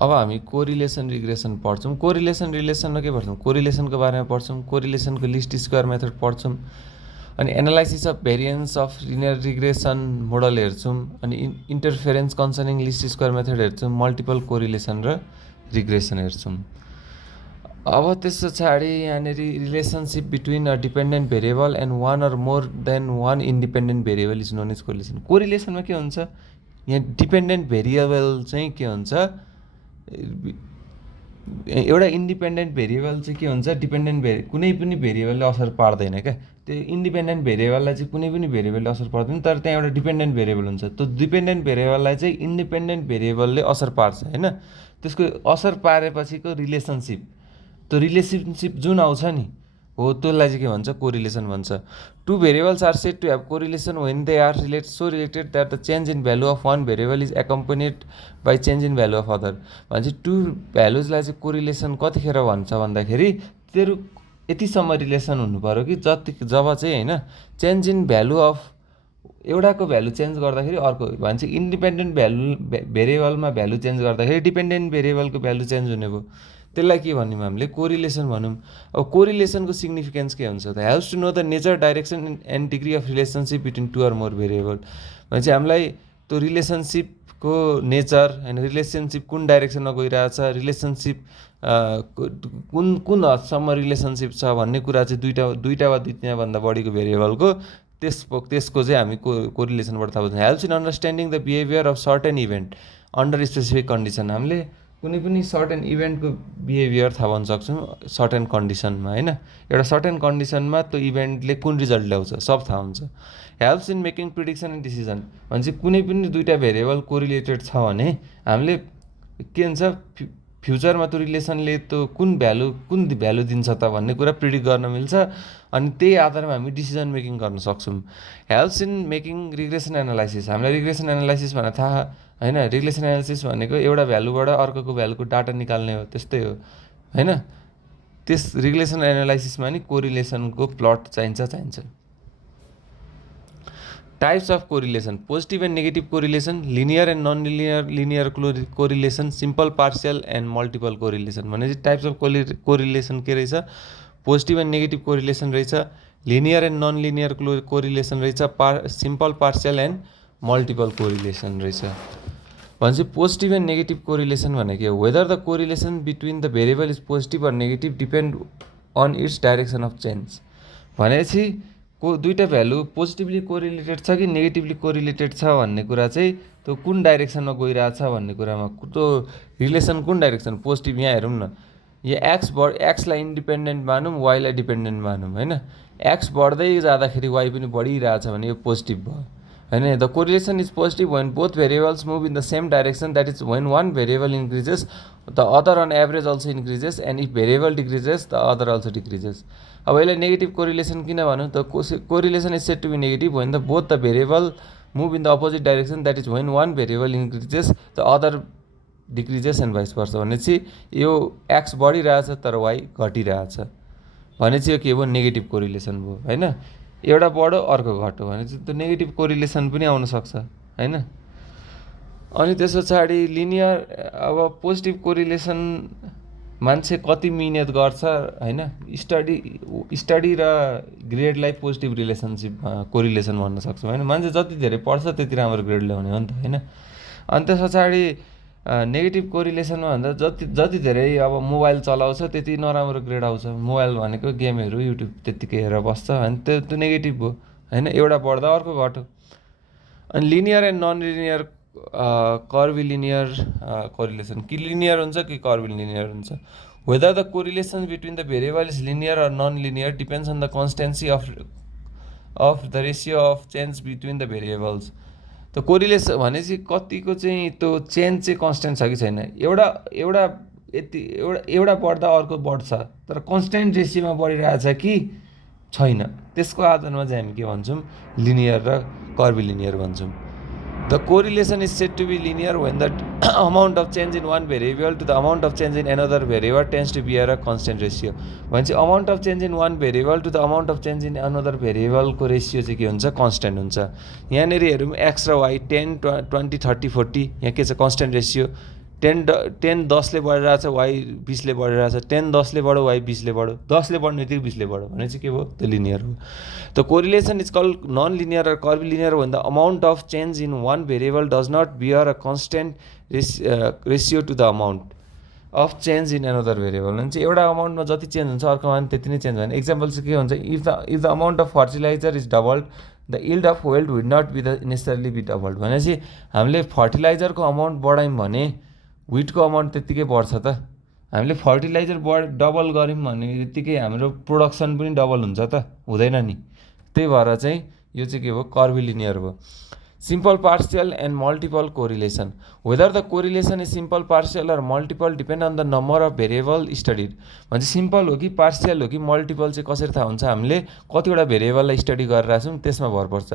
अब हामी correlation regression पढ्छौँ। कोरिलेसन रिलेसनमा के पढ्छौँ? कोरिलेसनको बारेमा पढ्छौँ, कोरिलेसनको लिस्ट स्क्वायर मेथड पढ्छौँ, अनि analysis of variance of linear regression model हेर्छौँ, अनि interference concerning least square method हेर्छौँ, मल्टिपल कोरिलेसन र रिग्रेसन हेर्छौँ। अब त्यस पछाडि यहाँनिर relationship between a dependent variable and one or more than one independent variable is known as correlation. कोरिलेसनमा के हुन्छ? यहाँ डिपेन्डेन्ट भेरिएबल चाहिँ के हुन्छ? एउटा इन्डिपेन्डेन्ट भेरिएबल चाहिँ के हुन्छ? कुनै पनि भेरिएबलले असर पार्दैन क्या। त्यो इन्डिपेन्डेन्ट भेरिएबललाई चाहिँ कुनै पनि भेरिएबलले असर पार्दैन, तर त्यहाँ एउटा डिपेन्डेन्ट भेरिएबल हुन्छ। त्यो डिपेन्डेन्ट भेरिएबललाई चाहिँ इन्डिपेन्डेन्ट भेरिएबलले असर पार्छ होइन। त्यसको असर पारेपछिको रिलेसनसिप, त्यो रिलेसनसिप जुन आउँछ नि हो त्यसलाई चाहिँ के भन्छ? कोरिलेसन भन्छ। Two variables are said to have correlation when they are related that the change in value of one variable is accompanied by change in value of other. भनेपछि टु भ्यालुजलाई चाहिँ कोरिलेसन कतिखेर भन्छ भन्दाखेरि तेरो यतिसम्म रिलेसन हुनु पऱ्यो कि जब चाहिँ होइन चेन्ज इन भ्यालु अफ एउटाको भ्यालु चेन्ज गर्दाखेरि अर्को भन्छ इन्डिपेन्डेन्ट भेरिएबलमा भ्यालु चेन्ज गर्दाखेरि डिपेन्डेन्ट भेरिएबलको भ्यालु चेन्ज हुने भयो। त्यसलाई के भन्यौँ हामीले? कोरिलेसन भनौँ। अब कोरिलेसनको सिग्निफिकेन्स के हुन्छ त? Helps to know the nature, direction and degree of relationship between two or more variable. भनेपछि हामीलाई त्यो रिलेसनसिपको नेचर होइन, रिलेसनसिप कुन डाइरेक्सनमा गइरहेछ, रिलेसनसिप कुन हदसम्म रिलेसनसिप छ भन्ने कुरा चाहिँ दुईवटा वा दुईवटाभन्दा बढीको भेरिएबलको त्यसको चाहिँ हामी कोरिलेसनबाट थाहा पाउँछौँ। Helps in understanding the behaviour of certain event under specific condition. हामीले कुनै पनि सर्टेन इभेन्टको बिहेभियर थाहा पाउन सक्छौँ सर्टेन कन्डिसनमा होइन। एउटा सर्टेन कन्डिसनमा त्यो इभेन्टले कुन रिजल्ट ल्याउँछ सब थाहा हुन्छ। Helps in making prediction and decision. भनेपछि कुनै पनि दुईवटा भेरिएबल कोरिलेटेड छ भने हामीले के हुन्छ फ्युचरमा त्यो रिलेसनले त्यो कुन भ्यालु दिन्छ त भन्ने कुरा प्रिडिक्ट गर्न मिल्छ, अनि त्यही आधारमा हामी डिसिजन मेकिङ गर्न सक्छौँ। Helps in making regression analysis. हामीलाई रिग्रेसन एनालाइसिस भनेर थाहा होइन। रिग्रेसन एनालाइसिस भनेको एउटा भ्यालुबाट अर्कोको भ्यालुको डाटा निकाल्ने हो, त्यस्तै हो होइन। त्यस रिग्रेसन एनालाइसिसमा नि कोरिलेसनको प्लट चाहिन्छ। Types of correlation: positive and negative correlation, linear and non linear correlation, simple partial and multiple correlation. भनेपछि टाइप्स अफ कोरिलेसन के रहेछ? पोजिटिभ एन्ड नेगेटिभ कोरिलेसन रहेछ, linear and non linear correlation रहेछ, simple partial and multiple correlation रहेछ। भनेपछि positive and negative correlation भनेको whether the correlation between the variable is positive or negative depend on its direction of change. भनेपछि दुईवटा value positively correlated छ कि negatively correlated छ भन्ने कुरा चाहिँ त्यो कुन डाइरेक्सनमा गइरहेछ भन्ने कुरामा त्यो रिलेसन कुन डाइरेक्सन पोजिटिभ। यहाँ हेरौँ न, यहाँ एक्सलाई इन्डिपेन्डेन्ट मानौँ, वाइलाई डिपेन्डेन्ट मानौँ होइन। एक्स बढ्दै जाँदाखेरि वाइ पनि बढिरहेछ भने यो पोजिटिभ भयो होइन। The correlation is positive when both variables move in the same direction, that is when one variable increases the other on average also increases and if variable decreases the other also decreases. अब यसलाई negative correlation किन भनौँ त? Correlation is said to be negative when the both the variable move in the opposite direction, that is when one variable increases the other decreases and vice वर्सा। भनेपछि यो x बढिरहेछ तर why घटिरहेछ भनेपछि यो के भयो? नेगेटिभ कोरिलेसन भयो होइन। एउटा बढो अर्को घट्यो भनेपछि त्यो नेगेटिभ कोरिलेसन पनि आउन सक्छ होइन। अनि त्यस पछाडि लिनियर, अब पोजिटिभ कोरिलेसन मान्छे कति मिहिनेत गर्छ होइन। स्टडी र ग्रेडलाई पोजिटिभ रिलेसनसिप कोरिलेसन भन्न सक्छौँ होइन। मान्छे जति धेरै पढ्छ त्यति राम्रो ग्रेड ल्याउने हो नि त होइन। अनि त्यस पछाडि नेगेटिभ कोरिलेसनमा भन्दा जति धेरै अब मोबाइल चलाउँछ त्यति नराम्रो ग्रेड आउँछ। मोबाइल भनेको गेमहरू युट्युब त्यत्तिकै हेरेर बस्छ होइन, त्यो नेगेटिभ भयो होइन। एउटा बढ्दा अर्को घट्यो। अनि linear and non linear curvilinear correlation कि लिनियर हुन्छ कि कर्भिलिनियर हुन्छ। Whether the correlation between the variable is linear or non linear depends on the constancy of the ratio of change between the variables. त्यो correlation भनेपछि कतिको चाहिँ त्यो change चाहिँ कन्सटेन्ट छ कि छैन। एउटा बढ्दा अर्को बढ्छ तर कन्सटेन्ट रेसियोमा बढिरहेछ कि छैन, त्यसको आधारमा चाहिँ हामी के भन्छौँ? लिनियर र कर्भिलिनियर भन्छौँ। The correlation is said to be linear when the amount of change in one variable to the amount of change in another variable tends to bear a constant ratio. भनेपछि amount of change in one variable to the amount of change in another भेरिएबलको ratio चाहिँ के हुन्छ? Constant हुन्छ। यहाँनिर हेरौँ x र why 10, 20, 30, 40 यहाँ के छ? Constant ratio. 10 10ले बढिरहेछ, y 20ले बढिरहेछ, 10 10ले बढ्यो, y 20ले बढ्यो, 10ले बढ्ने बित्तिकै 20ले बढ्यो भने चाहिँ के भयो, त्यो लिनियर हो। The correlation is called non-linear or curvilinear when the amount of change in one variable does not bear a constant ratio to the amount of change in another variable। भने चाहिँ एउटा अमाउन्टमा जति चेन्ज हुन्छ अर्कोमा त्यति नै change होइन। Example चाहिँ के हुन्छ, if the amount of fertilizer is doubled the yield of wheat would not be the necessarily be doubled. भनेपछि हामीले फर्टिलाइजरको अमाउन्ट बढायौँ भने विटको अमाउन्ट त्यत्तिकै बढ्छ त। हामीले फर्टिलाइजर डबल गऱ्यौँ भने त्यत्तिकै हाम्रो प्रोडक्सन पनि डबल हुन्छ त, हुँदैन नि। त्यही भएर चाहिँ यो चाहिँ के भयो, कर्भिलिनियर भयो। Simple partial and multiple correlation. Whether the correlation is simple partial or multiple depend on the number of variable studied. भने सिम्पल हो कि पार्शियल हो कि मल्टिपल चाहिँ कसरी थाहा हुन्छ, हामीले कतिवटा भेरिएबललाई स्टडी गरिरहेको छौँ त्यसमा भर पर्छ।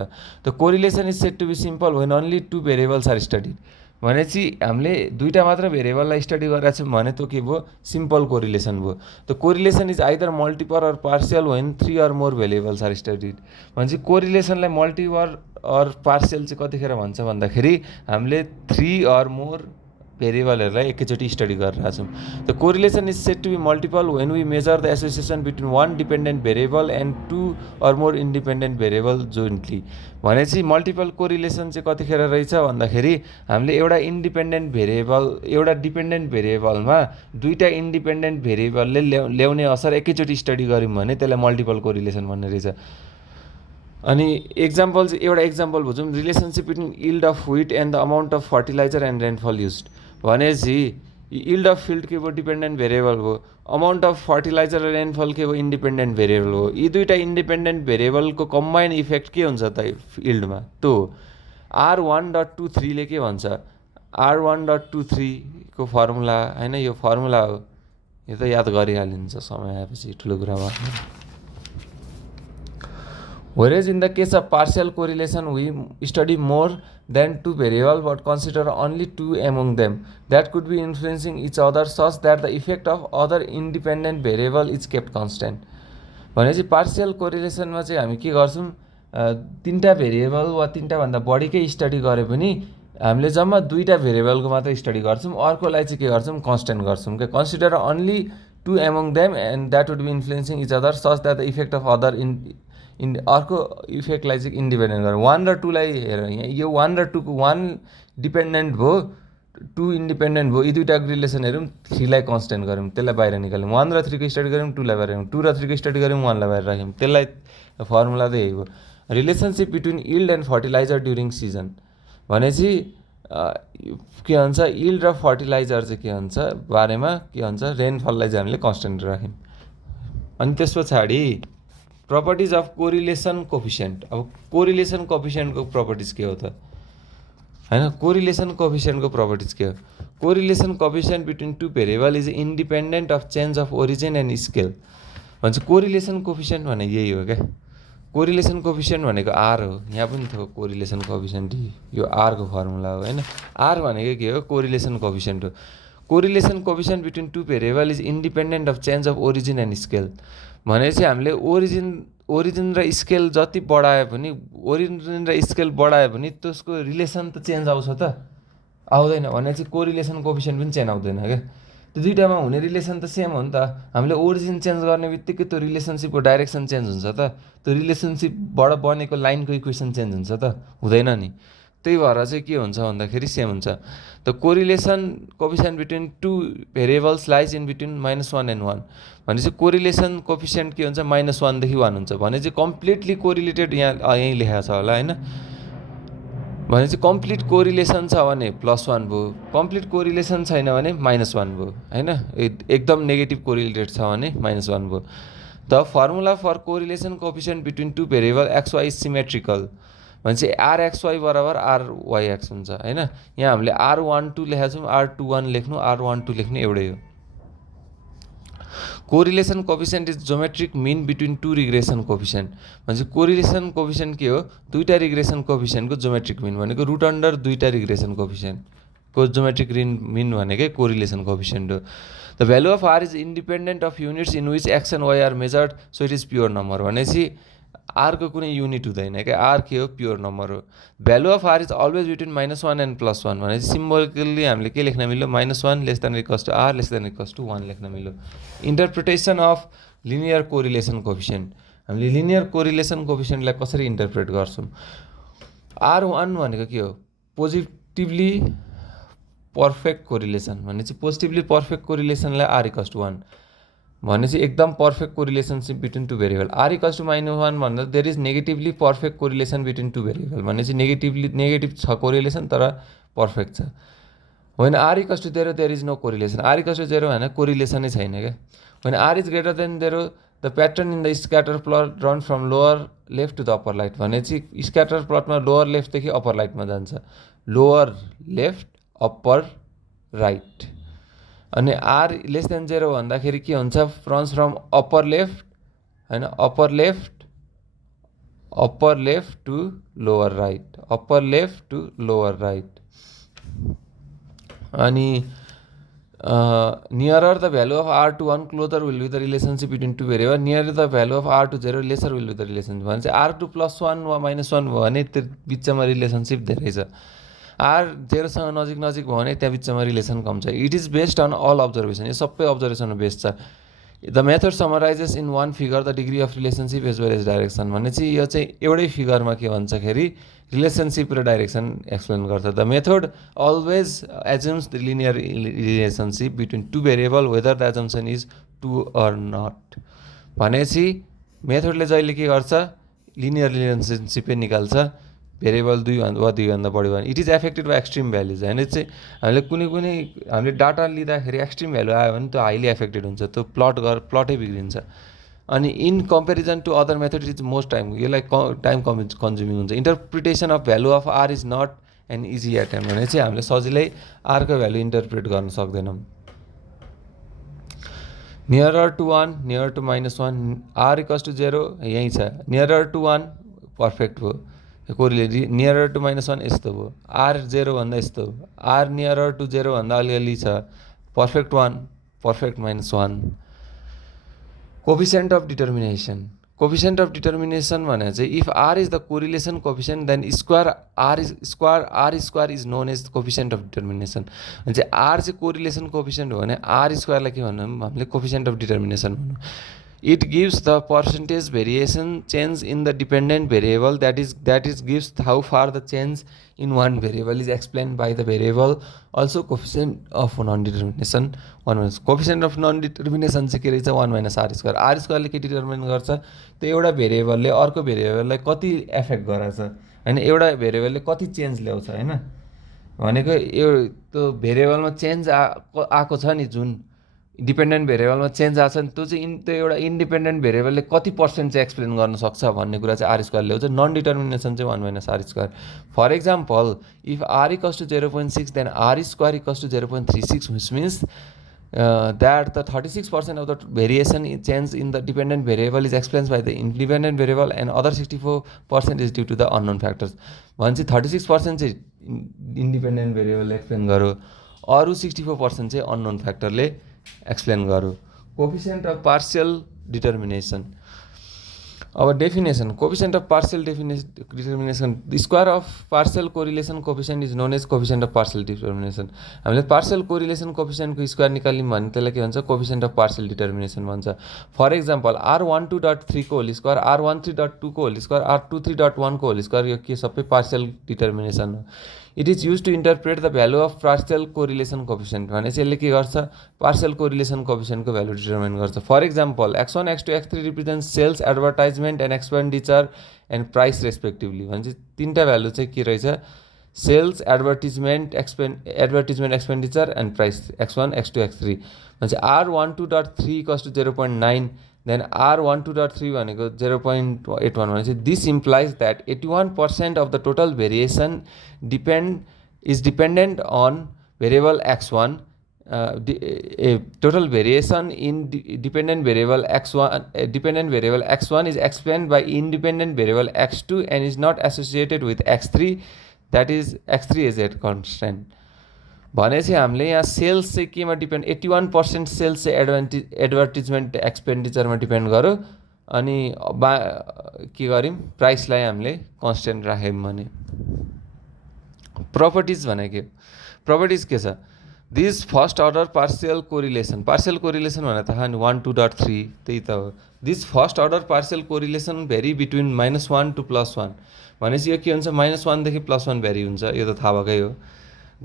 The correlation is said to be simple when only 2 variables are studied. भनेपछि हामीले दुईवटा मात्र भेरिएबललाई स्टडी गरिरहेको छौँ भने त्यो के भयो, सिम्पल कोरिलेसन भयो। The correlation is either multiple or partial when 3 or more variables are studied. भनेपछि कोरिलेसनलाई मल्टिपल अर पार्शियल चाहिँ कतिखेर भन्छ भन्दाखेरि हामीले 3 or more भेरिएबलहरूलाई एकैचोटि स्टडी गरिरहेको छौँ। The correlation is said to be multiple when we measure the association between 1 dependent variable and 2 or more independent variable jointly. भनेपछि मल्टिपल कोरिलेसन चाहिँ कतिखेर रहेछ भन्दाखेरि हामीले एउटा डिपेन्डेन्ट भेरिएबलमा दुईवटा इन्डिपेन्डेन्ट भेरिएबलले ल्याउने असर एकैचोटि स्टडी गऱ्यौँ भने त्यसलाई मल्टिपल कोरिलेसन भन्ने रहेछ। अनि एक्जाम्पल चाहिँ एउटा एक्जाम्पल बुझौँ, relationship between yield of wheat and the amount of fertilizer and rainfall used. भनेपछि यिल्ड अफ फिल्ड के भयो, डिपेन्डेन्ट भेरिएबल भयो, अमाउन्ट अफ फर्टिलाइजर र रेनफल के भयो, इन्डिपेन्डेन्ट भेरिएबल हो। यी दुईवटा इन्डिपेन्डेन्ट भेरिएबलको कम्बाइन इफेक्ट के हुन्छ त यिल्डमा, त्यो R1.23 ले के भन्छ, R1.23 को फर्मुला होइन, यो फर्मुला हो, यो त याद गरिहालिन्छ समय आएपछि, ठुलो कुरा भयो। Whereas in the case of partial correlation, we study more than 2 variables but consider only 2 among them that could be influencing each other such that the effect of other independent variable is kept constant। भनेपछि partial कोरिलेसनमा चाहिँ हामी के गर्छौँ, तीनटा variable वा तीनटा भन्दा बढीकै study गरे पनि हामीले जम्मा दुईटा भेरिएबलको मात्र स्टडी गर्छौँ, अर्कोलाई चाहिँ के गर्छौँ, कन्स्टेन्ट गर्छौँ के। Consider only 2 among them and that would be influencing each other such that the effect of other अर्को इफेक्टलाई चाहिँ इन्डिपेन्डेन्ट गरौँ। 1 र 2 लाई हेर, यहाँ यो 1 र 2 को 1 डिपेन्डेन्ट भयो, 2 इन्डिपेन्डेन्ट भयो, यी दुईवटाको रिलेसन हेरौँ, 3 लाई कन्स्टेन्ट गऱ्यौँ, त्यसलाई बाहिर निकाल्यौँ। 1 र 3 को स्टडी गऱ्यौँ, 2 लाई बाहिर राख्यौँ, 2 र 3 को स्टडी गऱ्यौँ, 1 लाई बाहिर राख्यौँ, त्यसलाई फर्मुला त यही हो। Relationship between yield and fertilizer during season. भनेपछि के भन्छ, यिल्ड र फर्टिलाइजर चाहिँ के भन्छ बारेमा के भन्छ, रेनफललाई चाहिँ हामीले कन्स्टेन्ट राख्यौँ। अनि त्यस पछाडि प्रपर्टिज अफ कोरिलेसन कोफिसिएन्ट। अब कोरिलेसन कोफिसिएन्टको प्रपर्टिज के हो त होइन, कोरिलेसन कोफिसिएन्टको प्रपर्टिज के हो, correlation coefficient between 2 variable is independent of change of origin and scale. भन्छ कोरिलेसन कोफिसिएन्ट भने यही हो क्या, कोरिलेसन कोफिसिएन्ट भनेको आर हो, यहाँ पनि थियो कोरिलेसन कोफिसिएन्ट, यो आर को फर्मुला हो होइन। आर भनेको के हो, कोरिलेसन कोफिसिएन्ट हो। Correlation coefficient between 2 variable is independent of change of origin and scale. भनेपछि हामीले ओरिजिन र स्केल जति बढायो भने, ओरिजिन र स्केल बढायो भने त्यसको रिलेसन त चेन्ज आउँछ त, आउँदैन। भनेपछि कोरिलेसन कोफिसिएन्ट पनि चेन्ज आउँदैन क्या, त्यो दुईवटामा हुने रिलेसन त सेम हो नि त। हामीले ओरिजिन चेन्ज गर्ने बित्तिकै त्यो रिलेसनसिपको डाइरेक्सन चेन्ज हुन्छ त, त्यो रिलेसनसिपबाट बनेको लाइनको इक्वेसन चेन्ज हुन्छ त, हुँदैन नि। त्यही भएर चाहिँ के हुन्छ भन्दाखेरि सेम हुन्छ। The correlation coefficient between 2 variables lies in between -1 and 1। भनेपछि कोरिलेसन कोफिसिएन्ट के हुन्छ, -1 देखि 1 हुन्छ। भनेपछि कम्प्लिटली कोरिलेटेड यहीँ लेखेको छ होला होइन। भनेपछि कम्प्लिट कोरिलेसन छ भने +1 भयो, कम्प्लिट कोरिलेसन छैन भने -1 भयो होइन, एकदम नेगेटिभ कोरिलेटेड छ भने -1 भयो। The formula for correlation coefficient between 2 variable XY is symmetrical. भनेपछि RXY बराबर RYX हुन्छ होइन। यहाँ हामीले R12 लेखेका छौँ, R21 लेख्नु, R12 लेख्नु एउटै हो। Correlation coefficient is geometric mean between 2 regression coefficient. भनेपछि कोरिलेसन कोफिसिएन्ट के हो, दुईवटा रिग्रेसन कोफिसिएन्टको जोमेट्रिक मिन भनेको रुट अन्डर दुईवटा रिग्रेसन कोफिसिएन्टको जोमेट्रिक मिन भनेकै कोरिलेसन कोफिसिएन्ट हो। The value of R is independent of units in which X and Y are measured so it is pure number. भनेपछि आरको कुनै युनिट हुँदैन क्या, आर के हो, प्योर नम्बर हो। Value of are is always between -1 and +1 भनेपछि symbolically हामीले के लेख्न मिल्यो, -1 less than equals to r less than equals to 1 लेख्न मिल्यो। Interpretation of linear correlation coefficient, हामीले लिनियर कोरिलेसन कोफिसिएन्टलाई कसरी इन्टरप्रेट गर्छौँ। R1 भनेको के हो, पोजिटिभली पर्फेक्ट कोरिलेसन भनेपछि पोजिटिभली पर्फेक्ट कोरिलेसनलाई R इक्वल्स टु 1 भनेपछि एकदम perfect correlationship between two variable. R equals to -1 भन्दा there is negatively perfect correlation between two variable भनेपछि नेगेटिभ छ कोरिलेसन तर पर्फेक्ट छ। when R equals to 0 there is no correlation, R equals to 0 होइन कोरिलेसनै छैन क्या। when R is greater than 0 the pattern in the scatter plot run from lower left to the upper right भनेपछि scatter प्लटमा lower लेफ्टदेखि upper राइटमा जान्छ, lower left upper right. अनि R लेस देन 0 भन्दाखेरि के हुन्छ, रन्स फ्रम अप्पर लेफ्ट होइन, upper left to lower right, upper left to lower right. अनि nearer the value of R to 1 closer will be the relationship between two variable, nearer the value of R to 0 lesser will be the relationship भने चाहिँ R to +1 वा -1 भयो भने त्यो बिचमा relationship धेरै छ, R 0सँग नजिक नजिक भयो भने त्यहाँ बिचमा रिलेसन कम छ। It is based on all observation, यो सबै अब्जर्भेसनमा बेस्ड छ। The method summarizes in one figure the degree of relationship as well as direction भने चाहिँ यो चाहिँ एउटै फिगरमा के भन्छखेरि रिलेसनसिप र डाइरेक्सन एक्सप्लेन गर्छ। The method always assumes the linear relationship between two variable whether the assumption is true or not भनेपछि मेथडले जहिले के गर्छ, लिनियर रिलेसनसिपै निकाल्छ भेरिएबल 2 वा 2 भन्दा बढी भयो भने। It is affected by extreme values होइन चाहिँ हामीले कुनै हामीले डाटा लिँदाखेरि एक्सट्रिम भ्यालु आयो भने त्यो हाइली एफेक्टेड हुन्छ, त्यो प्लटै बिग्रिन्छ। अनि in comparison to other method is most time, यसलाई टाइम कन्ज्युमिङ हुन्छ। Interpretation of value of R is not an easy attempt भने चाहिँ हामीले सजिलै आरको भ्यालु इन्टरप्रेट गर्न सक्दैनौँ। Nearer to 1 near to -1 R equals to 0 यहीँ छ, नियरर टु 1 पर्फेक्ट भयो कोरिलेट, नियरर टु -1 यस्तो भयो, R 0 भन्दा यस्तो, R नियरर टु 0 भन्दा अलिअलि छ, perfect 1 perfect -1। Coefficient of determination, coefficient of determination भने चाहिँ if R is the correlation coefficient then R square is known as coefficient of determination भने चाहिँ R चाहिँ कोरिलेसन कोफिसिएन्ट हो भने R स्क्वायरलाई के भनौँ हामीले कोफिसिएन्ट अफ डिटर्मिनेसन भनौँ। It gives the percentage variation change in the dependent variable that is gives how far the change in one variable is explained by the variable. Also coefficient of non-determination 1 coefficient of non-determination चाहिँ के रहेछ 1 - R square. R स्क्वायरले के determine गर्छ, त्यो एउटा भेरिएबलले अर्को भेरिएबललाई कति effect गराउँछ होइन, एउटा भेरिएबलले कति चेन्ज ल्याउँछ होइन भनेको त्यो भेरिएबलमा चेन्ज आएको छ नि, जुन डिपेन्डेन्ट भेरिएबलमा चेन्ज आएको छ नि त्यो चाहिँ त्यो एउटा इन्डिपेन्डेन्ट भेरिएबलले कति पर्सेन्ट चाहिँ एक्सप्लेन गर्न सक्छ भन्ने कुरा चाहिँ R स्क्वायर ल्याउँछ। नन डिटर्मिनेसन चाहिँ 1 - R square. For example if R equals to 0.6 then R square equals to 0.36 which means that the 36% of the variation change in the dependent variable is explained by the independent variable and other 64% is due to the unknown factors भने चाहिँ 36% चाहिँ independent भेरिएबलले explain गर्यो, अरू 64% चाहिँ unknown फ्याक्टरले explain गर्यो। Coefficient of partial determination, अब definition coefficient of partial determination square of partial correlation coefficient is known as coefficient of partial determination. हामीले पार्शियल कोरिलेसन कोफिसिएन्टको स्क्वायर निकाल्यौँ भने त्यसलाई के भन्छ, कोफिसिएन्ट अफ पार्शियल डिटर्मिनेसन भन्छ। फर इक्जाम्पल R12.3 को होल स्क्वायर, R13.2 को होल स्क्वायर, R23.1 को होल स्क्वायर, यो के सबै पार्शियल डिटर्मिनेसन हो। It is use to interpret the value of partial correlation coefficient भनेपछि यसले के गर्छ, पार्शियल कोरिलेसन कोफिसिएन्टको भ्यालु डिटर्मिन गर्छ। For example X1 X2 X3 represent sales advertisement and expenditure and price respectively भने चाहिँ तिनवटा भ्यालु चाहिँ के रहेछ, sales advertisement expenditure and price X1 X2 X3 भने चाहिँ R12.3 equals to 0.9 then R12.3 भनेको 0.81 भने चाहिँ this implies that 81% of the total variation is dependent on variable X1. Total variation in dependent variable X1 is explained by independent variable X2 and is not associated with X3, that is X3 is a constant भनेपछि हामीले यहाँ sales चाहिँ केमा depend 81% sales चाहिँ advertisement एक्सपेन्डिचरमा depend गर्यो अनि के गर्यौँ प्राइसलाई हामीले कन्स्टेन्ट राख्यौँ भने प्रपर्टिज भनेको प्रपर्टिज के छ this first order partial correlation भने त नि 1 2.3 त्यही त हो this first order partial correlation very between -1 to +1 भनेपछि यो के हुन्छ -1 देखि +1 भेरी हुन्छ यो त थाहा भएकै हो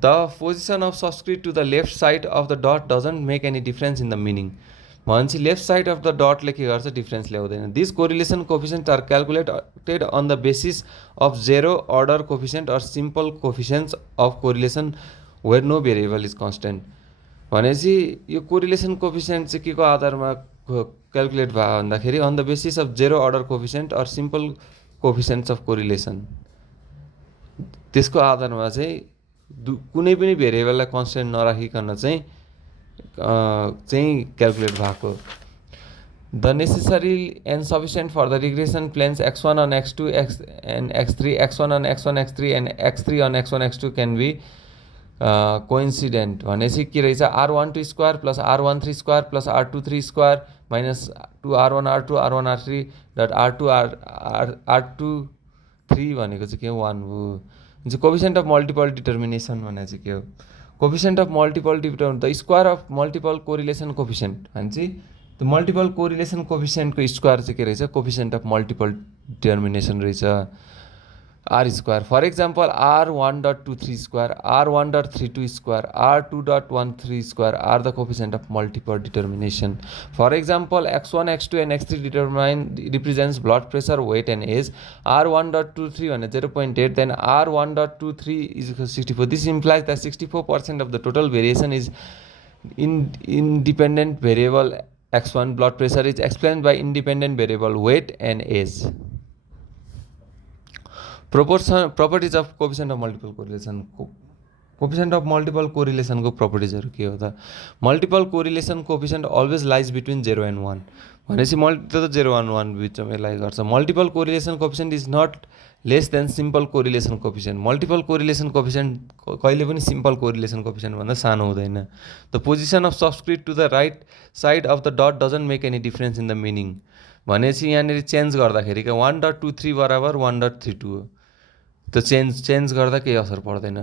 the position of subscript to the left side of the dot doesn't make any difference in the meaning भनेपछि लेफ्ट साइड अफ द डटले के गर्छ डिफरेन्स ल्याउँदैन this correlation coefficient are calculated on the basis of zero order coefficient or simple coefficients of correlation where no variable is constant भनेपछि यो correlation coefficient चाहिँ के को आधारमा क्यालकुलेट भयो भन्दाखेरि on the basis of zero order coefficient or simple coefficients of correlation त्यसको आधारमा चाहिँ कुनै पनि भेरिएबललाई कन्स्टेन्ट नराखिकन चाहिँ क्यालकुलेट भएको the necessary and sufficient for the regression planes x1 on x2 and x3 x1 on x1 x3 and x3 on x1 x2 can be coincident भनेपछि के रहेछ r12 square plus r13 square plus r23 square minus 2r1 r2 r1 r3 dot r23 भनेको चाहिँ के हो 1 हो coefficient of multiple determination भने चाहिँ के हो coefficient of multiple determination the square of multiple correlation coefficient भनेपछि त्यो मल्टिपल कोरिलेसन कोफिसियन्टको स्क्वायर चाहिँ के रहेछ कोफिसियन्ट अफ मल्टिपल डिटर्मिनेसन रहेछ R square for example r1.23 square r1.32 square r2.13 square are the coefficient of multiple determination for example x1 x2 and x3 determine represents blood pressure weight and age r1.23 भने 0.8 then r1.23 is 64 this implies the 64% of the total variation is independent variable x1 blood pressure is explained by independent variable weight and age properties of coefficient of multiple correlation coefficient of multiple correlation को propertiesहरु के हो त multiple correlation coefficient always lies between 0 and 1 भनेपछि त्यो त 0 1 1 बिचमा लाई गर्छ multiple correlation coefficient is not less than simple correlation coefficient multiple correlation coefficient कहिले पनि simple correlation coefficient भन्दा सानो हुँदैन the position of subscript to the right side of the dot doesn't make any difference in the meaning भनेपछि यहाँनेरि change गर्दाखेरि के 1.23 बराबर 1.32 हो त्यो चेन्ज गर्दा केही असर पर्दैन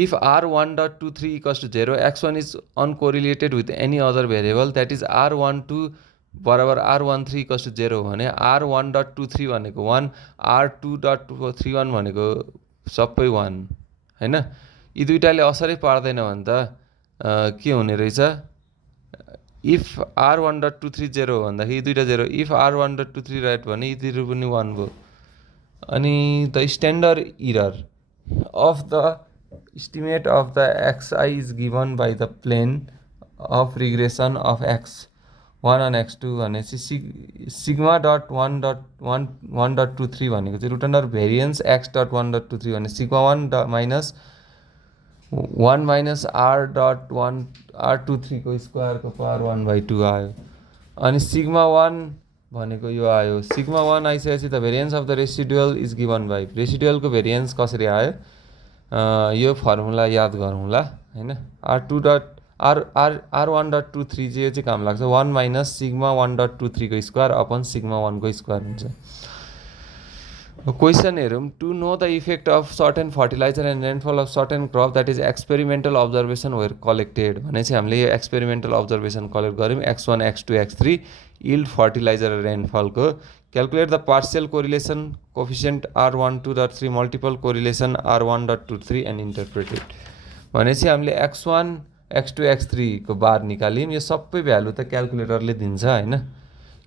if r1.23 equals to 0 x1 is uncorrelated with any other variable that is r12 बराबर r13 इक्वल्स टु 0 भने r1.23 भनेको 1 r2.31 भनेको सबै 1 हैन यी दुईटाले असरै पार्दैन भने त के हुने रहेछ इफ r1.23 0 भन्दाखेरि यी दुईटा 0 इफ r1.23 राइट भने यी दुईटा पनि 1 भयो अनि the standard error of the estimate of the xi is given by the plane of regression of x1 on x2 भनेपछि sigma dot 1.23 भनेको चाहिँ root under variance x dot 1.23 भने sigma 1 minus 1 minus r dot 1 r23 को square को power 1/2 आयो अनि sigma 1 भनेको यो आयो sigma 1 आइसकेपछि the variance of the residual is given by रेसिडुअलको भेरिएन्स कसरी आयो यो फर्मुला याद गरौँला हैन r1.23 चाहिँ काम लाग्छ 1 minus sigma 1.23 को स्क्वायर अपन sigma 1 को स्क्वायर हुन्छ क्वेशन हेरौँ to know the effect of certain fertiliser and rainfall of certain crop that is experimental observation were collected भनेपछि हामीले यो एक्सपेरिमेन्टल अब्जर्भेसन कलेक्ट गऱ्यौँ x1 x2 x3 yield fertilizer रेनफलको calculate the partial correlation coefficient r1.23 multiple correlation r1.23 and interpreted भनेपछि हामीले x1 x2 x3 को बार निकाल्यौँ यो सबै भ्यालु त क्यालकुलेटरले दिन्छ हैन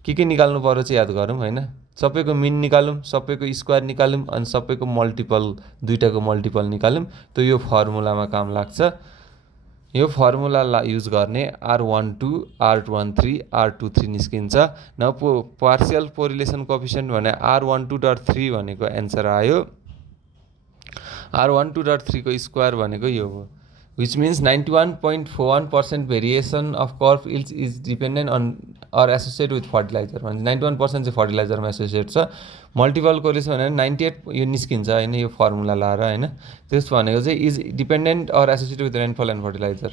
के निकाल्नु पर्यो चाहिँ याद गरौँ हैन सबैको मिन निकालौँ सबैको स्क्वायर निकालौँ अनि सबैको मल्टिपल दुईटाको मल्टिपल निकालौँ त यो फर्मुलामा काम लाग्छ यो फर्मुला युज गर्ने r12 r13 r23 निस्किन्छ न पार्शियल कोरिलेसन कोफिसियन्ट भने r12.3 भनेको एन्सर आयो r12.3 को स्क्वायर भनेको यो हो which means 91.41% variation of curve yields is dependent on or associated with fertilizer भने 91% चाहिँ फर्टिलाइजरमा एसोसिएट छ मल्टिपल कोरिलेसन भने 98 यो निस्किन्छ हैन यो फर्मुला लाएर हैन त्यस भनेको चाहिँ is dependent or associated with rainfall and fertiliser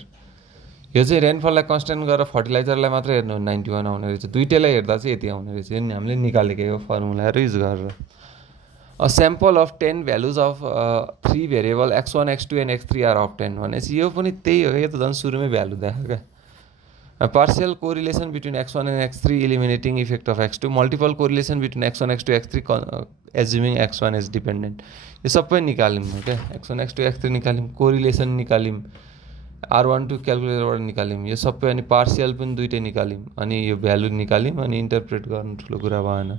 यो चाहिँ रेनफललाई कन्स्ट्यान्ट गरेर फर्टिलाइजरलाई मात्र हेर्नु 91 आउने रहेछ, दुइटैलाई हेर्दा चाहिँ यति आउने रहेछ। यो नि हामीले निकालेको यो फर्मुलाहरू युज गरेर। A sample of 10 values of 3 variable x1 x2 and x3 are obtained भनेपछि यो पनि त्यही हो, यो त झन् सुरुमै भ्यालु देखायो क्या। Partial correlation between x1 and x3 eliminating effect of x2, multiple correlation between x1 x2 x3 assuming x1 is dependent. यो सबै निकाल्यौँ क्या, x1 x2 x3 निकाल्यौँ, correlation निकाल्यौँ, R12 क्यालकुलेटरबाट निकाल्यौँ, यो सबै अनि पार्सियल पनि दुइटै निकाल्यौँ, अनि यो भ्यालु निकाल्यौँ, अनि इन्टरप्रेट गर्नु ठुलो कुरा भएन।